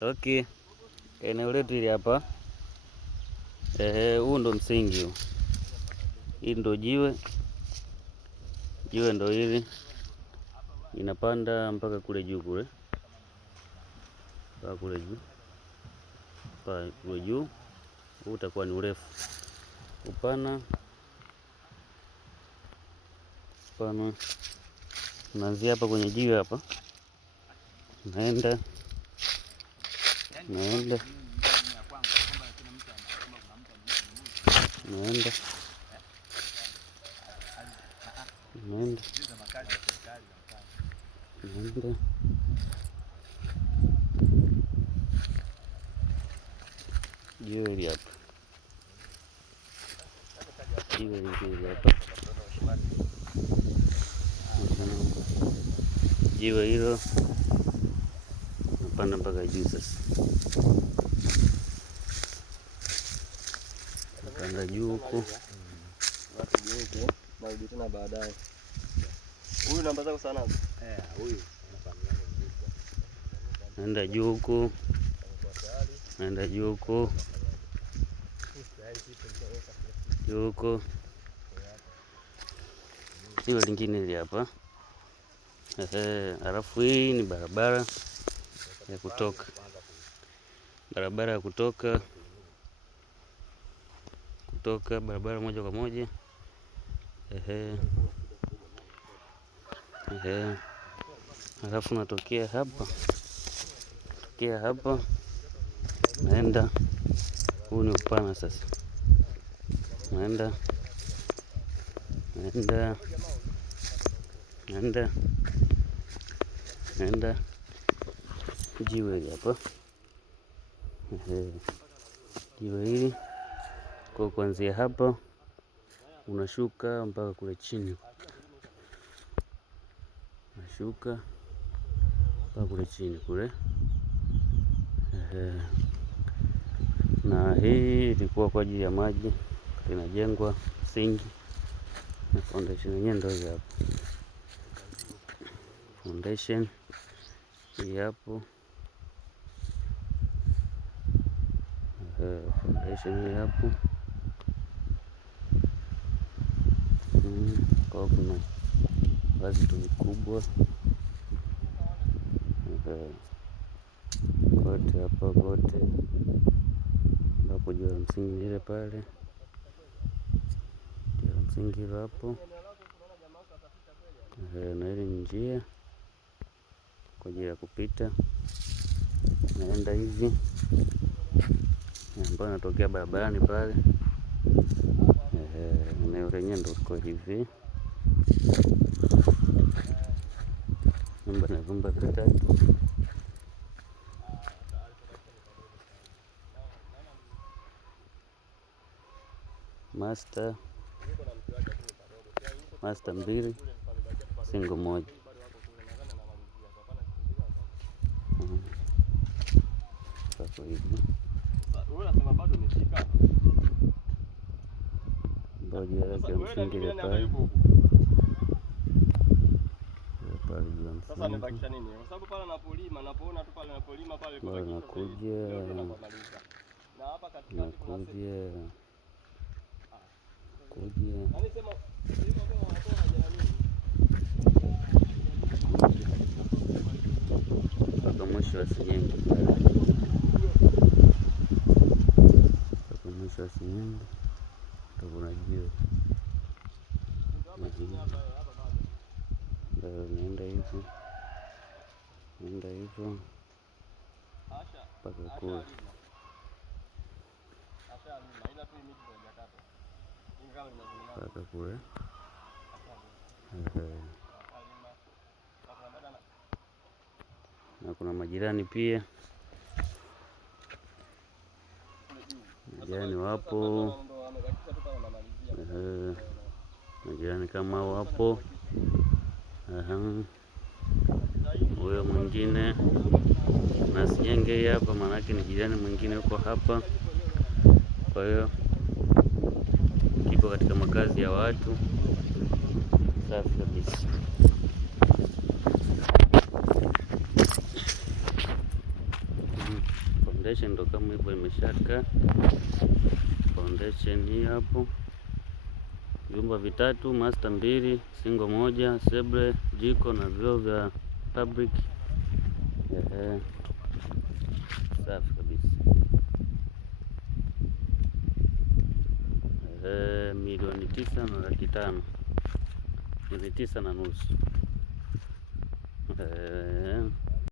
Okay, eneo letu hili hapa. Huu ndo msingi huu. Hii ndo jiwe ndo hili inapanda mpaka kule juu kule, mpaka kule juu. Huu utakuwa ni urefu, upana unaanzia hapa kwenye jiwe hapa, naenda jiwe hili hapa, jiwe hilo napanda mpaka juu. Sasa napanda juu huko, narudi tena baadaye. Huyu namba zako sana. Huyu naenda juu huko, jiwe lingine hili hapa. Halafu hii ni barabara ya kutoka, barabara moja kwa moja. Halafu natokea hapa, naenda, huu ni upana sasa, naenda jiwe hili hapa. Jiwe hili kwa kuanzia hapa unashuka mpaka kule chini, kule. Na hii ilikuwa kwa ajili ya maji, inajengwa msingi na foundation yenyewe ndio hii hapo. Foundation hii hapo, kwa kuna vazi tu kubwa kote ambapo jiwe la msingi ile pale, jiwe la msingi ile hapo. Na ile njia kwa ajili ya kupita, naenda hivi ambayo natokea barabarani pale. Eneo lenyewe ndo liko hivi, nyumba na vyumba vitatu. Master 2, single moja. Sasa hivi jiwe lake msingi ile pale. Sasa amebakisha nini? Kwa sababu pale napoona tu pale pale kwa nakuja. Na hapa katikati kuna sema mpaka mwisho wa Senyenge, kuna jiwe naenda hivyo mpaka kule. Na kuna majirani pia, majirani wapo. Majirani kama wapo. Huyo mwingine na Senyenge hapa, maanake ni jirani mwingine yuko hapa. Kwa hiyo kipo katika makazi ya watu. Safi kabisa. Foundation ndo kama hivyo imeshaka. Foundation hii hapo, vyumba vitatu, master 2, single 1, sebre, jiko na vyoo vya fabric. Safi kabisa. Milioni 9,500,000, milioni 9 na nusu.